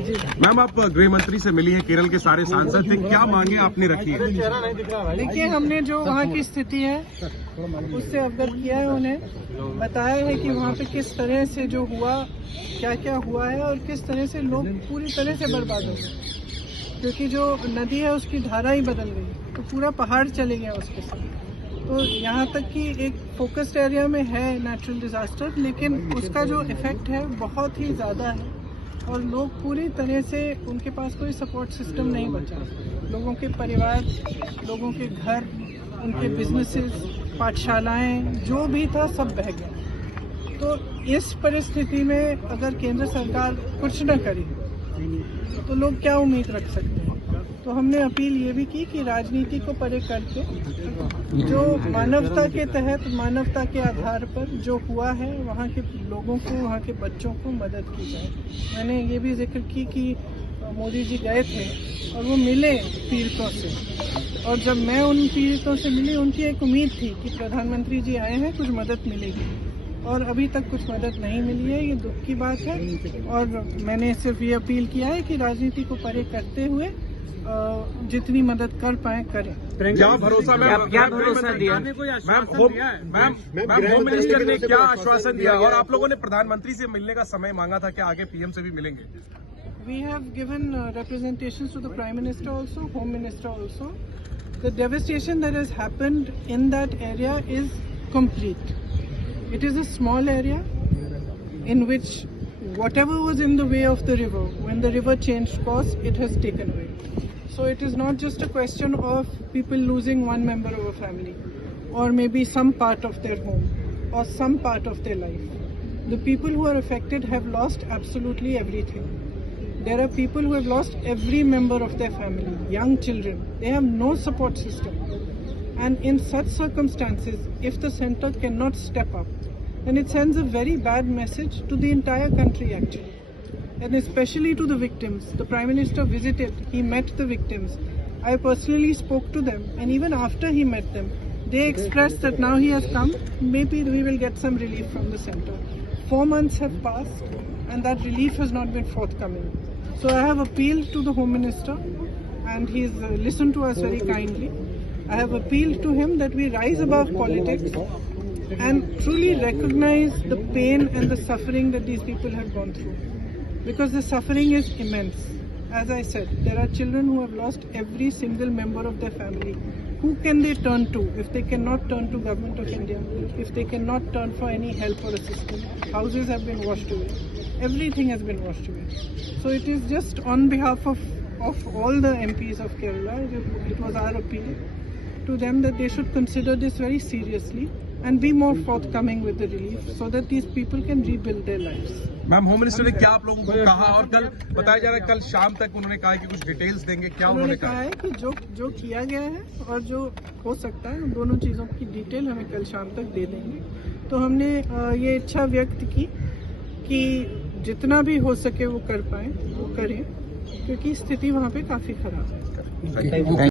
Ma'am, आप गृह मंत्री से मिली हैं, केरल के सारे सांसद थे, क्या मांगे आपने रखी है? देखिए, हमने जो वहाँ की स्थिति है उससे अवगत किया है, उन्हें बताया है कि वहाँ पे किस तरह से जो हुआ, क्या क्या हुआ है और किस तरह से लोग पूरी तरह से बर्बाद हो गए, क्योंकि जो नदी है उसकी धारा ही बदल गई, तो पूरा पहाड़ चले गया उसके साथ। तो यहाँ तक कि एक फोकस्ड एरिया में है नेचुरल डिजास्टर, लेकिन उसका जो इफेक्ट है बहुत ही ज़्यादा है और लोग पूरी तरह से, उनके पास कोई सपोर्ट सिस्टम नहीं बचा। लोगों के परिवार, लोगों के घर, उनके बिजनेसेस, पाठशालाएं, जो भी था सब बह गया। तो इस परिस्थिति में अगर केंद्र सरकार कुछ न करे तो लोग क्या उम्मीद रख सकते हैं। तो हमने अपील ये भी की कि राजनीति को परे करके जो मानवता के तहत, मानवता के आधार पर जो हुआ है, वहाँ के लोगों को, वहाँ के बच्चों को मदद की जाए। मैंने ये भी जिक्र की कि मोदी जी गए थे और वो मिले पीड़ितों से, और जब मैं उन पीड़ितों से मिली, उनकी एक उम्मीद थी कि प्रधानमंत्री जी आए हैं, कुछ मदद मिलेगी, और अभी तक कुछ मदद नहीं मिली है। ये दुख की बात है और मैंने सिर्फ ये अपील किया है कि राजनीति को परे करते हुए जितनी मदद कर पाए करें। क्या भरोसा, क्या भरोसा दिया? मैम, होम मिनिस्टर ने क्या आश्वासन दिया? और आप लोगों ने प्रधानमंत्री से मिलने का समय मांगा था, क्या आगे पीएम से भी मिलेंगे? We have given representations to the Prime Minister also, Home Minister also. The devastation that has happened in that area is complete. It is a small area in which whatever was in the way of the river, when the river changed course, it has taken away. So it is not just a question of people losing one member of a family, or maybe some part of their home, or some part of their life. The people who are affected have lost absolutely everything. There are people who have lost every member of their family, young children. They have no support system. And in such circumstances, if the center cannot step up, then it sends a very bad message to the entire country actually. And especially to the victims. The Prime Minister visited, he met the victims. I personally spoke to them, and even after he met them, they expressed that now he has come, maybe we will get some relief from the center. 4 months have passed and that relief has not been forthcoming. So I have appealed to the Home Minister and he's listened to us very kindly. I have appealed to him that we rise above politics and truly recognize the pain and the suffering that these people have gone through. Because the suffering is immense. As I said, there are children who have lost every single member of their family. Who can they turn to if they cannot turn to Government of India, if they cannot turn for any help or assistance? Houses have been washed away. Everything has been washed away. So it is just on behalf of all the MPs of Kerala, it was our appeal to them that they should consider this very seriously and be more forthcoming with the relief so that these people can rebuild their lives. Ma'am, home minister ने क्या आप लोगों को कहा? और कल बताया जा रहा है कल शाम तक उन्होंने कहा कि कुछ डिटेल्स देंगे, क्या उन्होंने कहा है कि जो किया गया है और जो हो सकता है, उन दोनों चीज़ों की डिटेल हमें कल शाम तक दे देंगे। तो हमने ये इच्छा व्यक्त की कि जितना भी हो सके वो कर पाए वो करें, क्योंकि स्थिति वहाँ पे काफ़ी खराब है।